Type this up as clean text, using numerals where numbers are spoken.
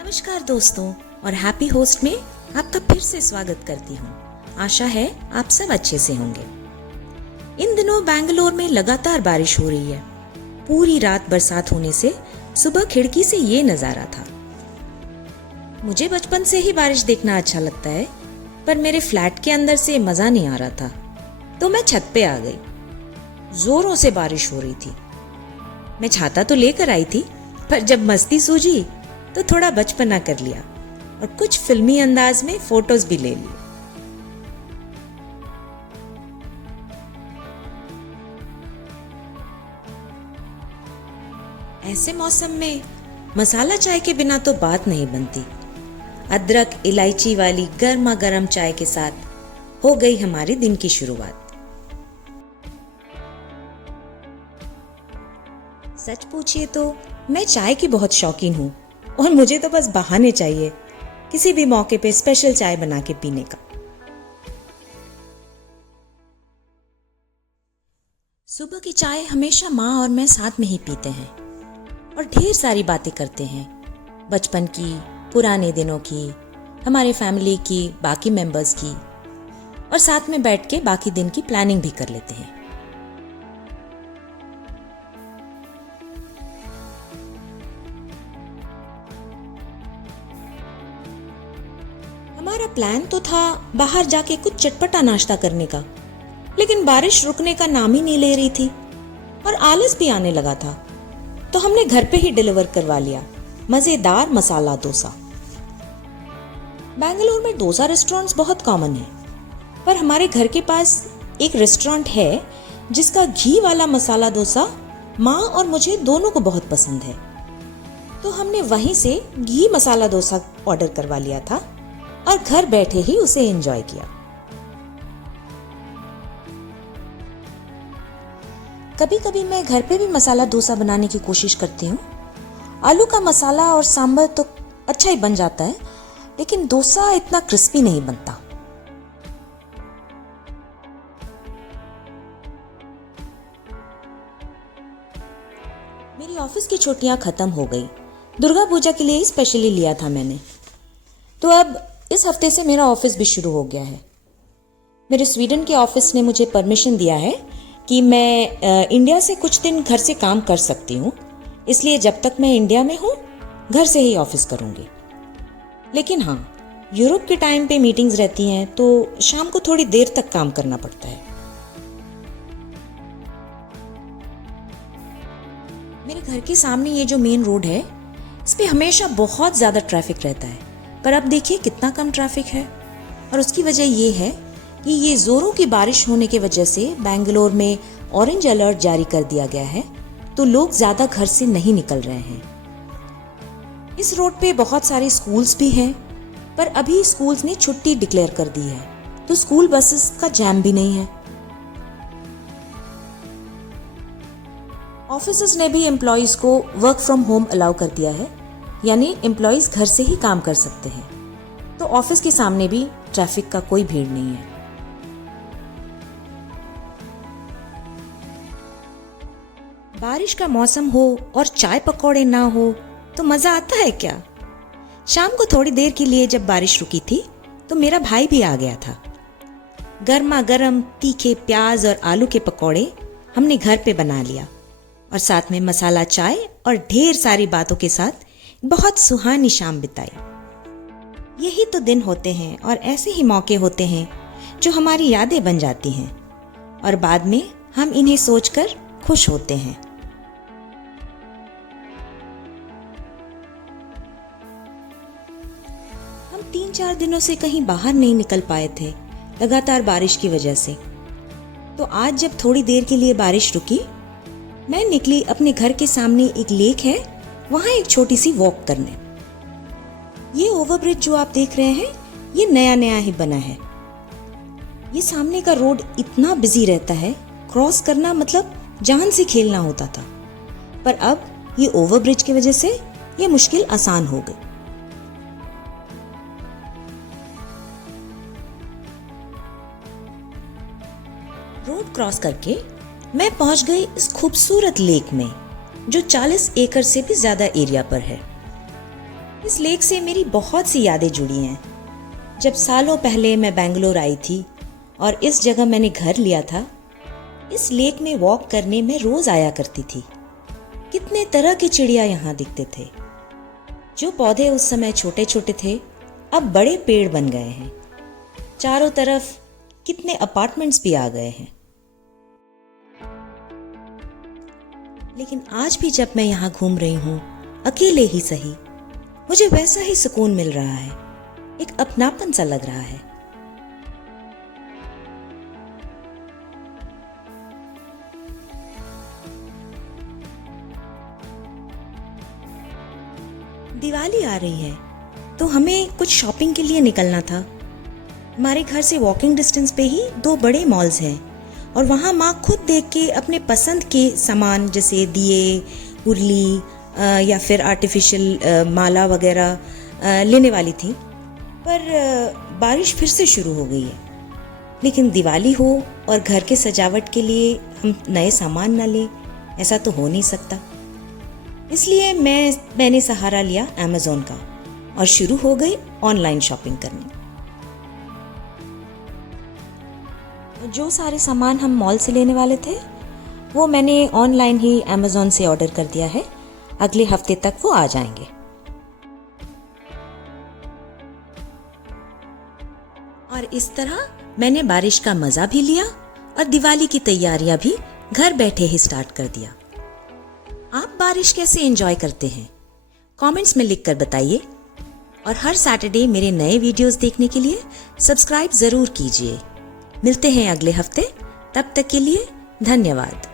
नमस्कार दोस्तों और हैप्पी होस्ट में आपका फिर से स्वागत करती हूँ। आशा है आप सब अच्छे से होंगे। इन दिनों बेंगलोर में लगातार बारिश हो रही है। पूरी रात बरसात होने से सुबह खिड़की से ये नजारा था। मुझे बचपन से ही बारिश देखना अच्छा लगता है, पर मेरे फ्लैट के अंदर से मजा नहीं आ रहा था, तो मैं छत पे आ गई। जोरों से बारिश हो रही थी। मैं छाता तो लेकर आई थी, पर जब मस्ती सूझी तो थोड़ा बचपना कर लिया और कुछ फिल्मी अंदाज में फोटोज भी ले ली। ऐसे मौसम में मसाला चाय के बिना तो बात नहीं बनती। अदरक इलायची वाली गर्मा गर्म चाय के साथ हो गई हमारे दिन की शुरुआत। सच पूछिए तो मैं चाय की बहुत शौकीन हूँ और मुझे तो बस बहाने चाहिए किसी भी मौके पे स्पेशल चाय बना के पीने का। सुबह की चाय हमेशा माँ और मैं साथ में ही पीते हैं और ढेर सारी बातें करते हैं, बचपन की, पुराने दिनों की, हमारे फैमिली की, बाकी मेंबर्स की, और साथ में बैठ के बाकी दिन की प्लानिंग भी कर लेते हैं। हमारा प्लान तो था बाहर जाके कुछ चटपटा नाश्ता करने का, लेकिन बारिश रुकने का नाम ही नहीं ले रही थी और आलस भी आने लगा था, तो हमने घर पे ही डिलीवर करवा लिया मजेदार मसाला डोसा। बेंगलुरु में डोसा रेस्टोरेंट्स बहुत कॉमन है, पर हमारे घर के पास एक रेस्टोरेंट है जिसका घी वाला मसाला डोसा माँ और मुझे दोनों को बहुत पसंद है, तो हमने वहीं से घी मसाला डोसा ऑर्डर करवा लिया था और घर बैठे ही उसे एंजॉय किया। कभी कभी मैं घर पे भी मसाला डोसा बनाने की कोशिश करती हूँ। आलू का मसाला और सांभर तो अच्छा ही बन जाता है, लेकिन डोसा इतना क्रिस्पी नहीं बनता। मेरी ऑफिस की छुट्टियां खत्म हो गई। दुर्गा पूजा के लिए ही स्पेशली लिया था मैंने, तो अब इस हफ्ते से मेरा ऑफिस भी शुरू हो गया है। मेरे स्वीडन के ऑफिस ने मुझे परमिशन दिया है कि मैं इंडिया से कुछ दिन घर से काम कर सकती हूँ, इसलिए जब तक मैं इंडिया में हूँ घर से ही ऑफिस करूँगी। लेकिन हाँ, यूरोप के टाइम पे मीटिंग्स रहती हैं, तो शाम को थोड़ी देर तक काम करना पड़ता है। मेरे घर के सामने ये जो मेन रोड है, इस पे हमेशा बहुत ज़्यादा ट्रैफिक रहता है, पर अब देखिए कितना कम ट्रैफिक है। और उसकी वजह ये है कि ये जोरों की बारिश होने की वजह से बेंगलोर में ऑरेंज अलर्ट जारी कर दिया गया है, तो लोग ज्यादा घर से नहीं निकल रहे हैं। इस रोड पे बहुत सारे स्कूल्स भी हैं, पर अभी स्कूल्स ने छुट्टी डिक्लेयर कर दी है, तो स्कूल बसेस का जैम भी नहीं है। ऑफिसेस ने भी एम्प्लॉइज को वर्क फ्रॉम होम अलाउ कर दिया है, यानी एम्प्लॉइज घर से ही काम कर सकते हैं, तो ऑफिस के सामने भी ट्रैफिक का कोई भीड़ नहीं है। बारिश का मौसम हो और चाय पकौड़े ना हो तो मजा आता है क्या। शाम को थोड़ी देर के लिए जब बारिश रुकी थी तो मेरा भाई भी आ गया था। गर्मा गर्म तीखे प्याज और आलू के पकौड़े हमने घर पे बना लिया और साथ में मसाला चाय और ढेर सारी बातों के साथ बहुत सुहानी शाम बिताई। यही तो दिन होते हैं और ऐसे ही मौके होते हैं जो हमारी यादें बन जाती हैं और बाद में हम इन्हें सोचकर खुश होते हैं। हम 3-4 दिनों से कहीं बाहर नहीं निकल पाए थे लगातार बारिश की वजह से, तो आज जब थोड़ी देर के लिए बारिश रुकी, मैं निकली अपने घर के सामने एक लेक है, वहां एक छोटी सी वॉक करने। ये ओवरब्रिज जो आप देख रहे हैं, ये नया नया ही बना है। ये सामने का रोड इतना बिजी रहता है, क्रॉस करना मतलब जान से खेलना होता था, पर अब ये ओवरब्रिज की वजह से ये मुश्किल आसान हो गई। रोड क्रॉस करके मैं पहुंच गई इस खूबसूरत लेक में, जो 40 एकड़ से भी ज्यादा एरिया पर है। इस लेक से मेरी बहुत सी यादें जुड़ी हैं। जब सालों पहले मैं बेंगलोर आई थी और इस जगह मैंने घर लिया था, इस लेक में वॉक करने मैं रोज आया करती थी। कितने तरह की चिड़िया यहाँ दिखते थे। जो पौधे उस समय छोटे छोटे थे, अब बड़े पेड़ बन गए हैं। चारों तरफ कितने अपार्टमेंट्स भी आ गए हैं। लेकिन आज भी जब मैं यहाँ घूम रही हूँ, अकेले ही सही, मुझे वैसा ही सुकून मिल रहा है। एक अपनापन सा लग रहा है। दिवाली आ रही है तो हमें कुछ शॉपिंग के लिए निकलना था। हमारे घर से वॉकिंग डिस्टेंस पे ही 2 बड़े मॉल्स हैं और वहाँ माँ खुद देख के अपने पसंद के सामान जैसे दिए, उर्ली या फिर आर्टिफिशियल माला वगैरह लेने वाली थी। पर बारिश फिर से शुरू हो गई है। लेकिन दिवाली हो और घर के सजावट के लिए हम नए सामान ना लें, ऐसा तो हो नहीं सकता। इसलिए मैंने सहारा लिया अमेज़न का और शुरू हो गई ऑनलाइन शॉपिंग करनी। जो सारे सामान हम मॉल से लेने वाले थे, वो मैंने ऑनलाइन ही अमेज़न से ऑर्डर कर दिया है। अगले हफ्ते तक वो आ जाएंगे। और इस तरह मैंने बारिश का मजा भी लिया और दिवाली की तैयारियां भी घर बैठे ही स्टार्ट कर दिया। आप बारिश कैसे एंजॉय करते हैं? कमेंट्स में लिखकर बताइए। और हर सैटरडे मेरे नए वीडियोस देखने के लिए सब्सक्राइब जरूर कीजिए। मिलते हैं अगले हफ्ते। तब तक के लिए धन्यवाद।